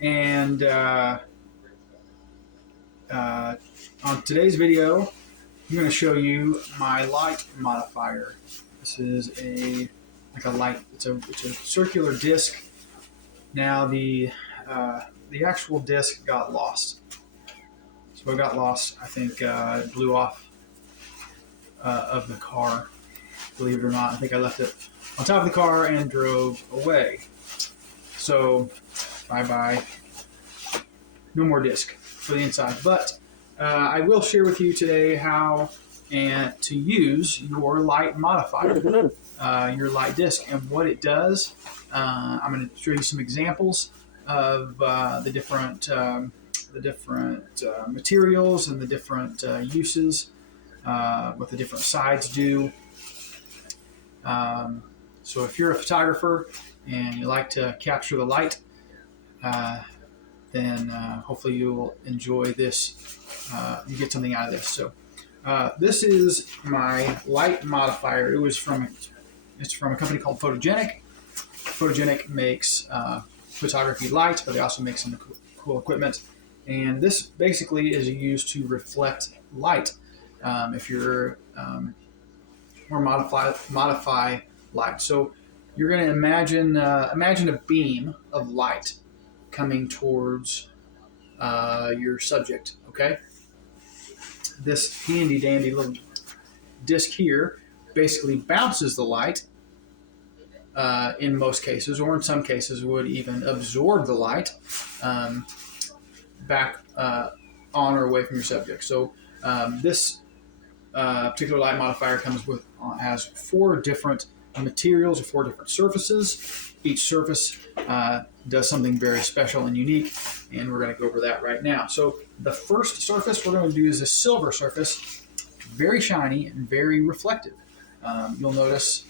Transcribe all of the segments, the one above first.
And on today's video, I'm going to show you my light modifier. This is like a light. It's a circular disc. Now the actual disc got lost. So it got lost. I think it blew off of the car. Believe it or not, I think I left it on top of the car and drove away. So bye bye. No more disc for the inside. But I will share with you today how to use your light modifier, your light disc, and what it does. I'm going to show you some examples of the different materials and the different uses, what the different sides do. So if you're a photographer and you like to capture the light, then hopefully you'll enjoy this. You get something out of this. So this is my light modifier. It's from a company called Photogenic. Photogenic makes photography lights, but they also make some cool equipment. And this basically is used to reflect light. If you're or modify light. So you're going to imagine a beam of light coming towards your subject. Okay. This handy dandy little disc here basically bounces the light in most cases, or in some cases would even absorb the light back on or away from your subject. So this particular light modifier has 4 different materials or 4 different surfaces. Each surface does something very special and unique, and we're going to go over that right now. So the first surface we're going to do is a silver surface, very shiny and very reflective. You'll notice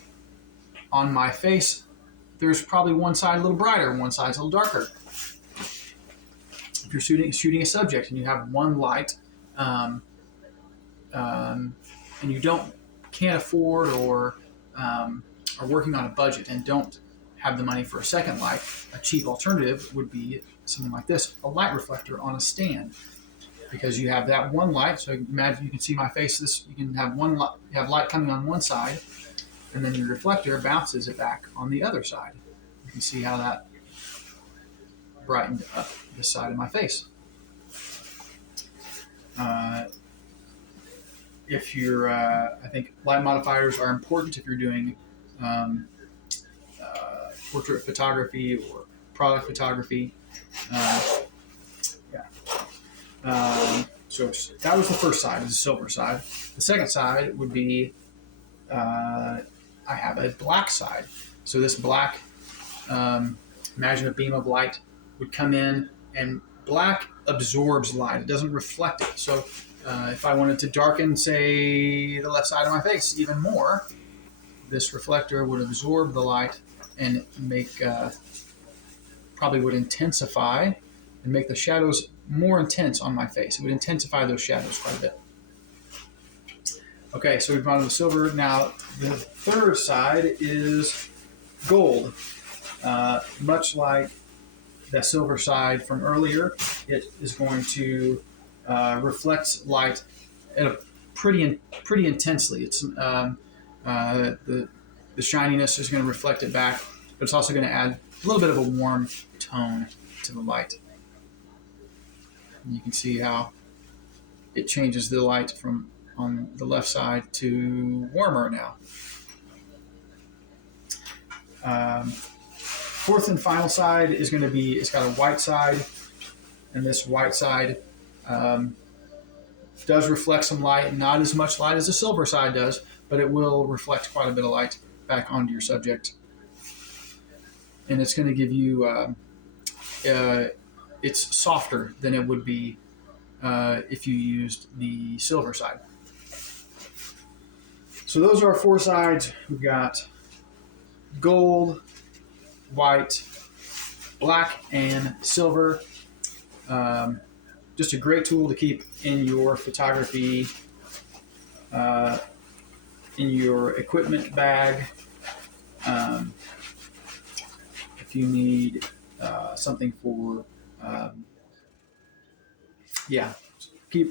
on my face there's probably one side a little brighter and one side's a little darker. If you're shooting a subject and you have one light, and you can't afford or are working on a budget and don't have the money for a second light, a cheap alternative would be something like this, a light reflector on a stand. Because you have that one light, so imagine you can see my face. You can have you have light coming on one side, and then your reflector bounces it back on the other side. You can see how that brightened up this side of my face. If you're, I think light modifiers are important if you're doing portrait photography or product photography. So that was the first side, is the silver side. The second side would be, I have a black side. So this black, imagine a beam of light would come in, and black absorbs light. It doesn't reflect it. So if I wanted to darken, say, the left side of my face even more, this reflector would absorb the light and probably would intensify and make the shadows more intense on my face. It would intensify those shadows quite a bit. Okay, so we've gone to the silver. Now, the third side is gold. Much like the silver side from earlier, it is going to reflect light at a pretty intensely. It's the shininess is going to reflect it back, but it's also going to add a little bit of a warm tone to the light. And you can see how it changes the light from on the left side to warmer now. Fourth and final side is going to be, it's got a white side, and this white side does reflect some light, not as much light as the silver side does, but it will reflect quite a bit of light back onto your subject. And it's going to give you, it's softer than it would be if you used the silver side. So those are our 4 sides. We've got gold, white, black, and silver. Just a great tool to keep in your photography, in your equipment bag. If you need something for Um, yeah,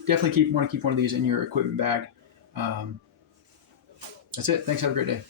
definitely want to keep one of these in your equipment bag. Um, that's it. Thanks. Have a great day.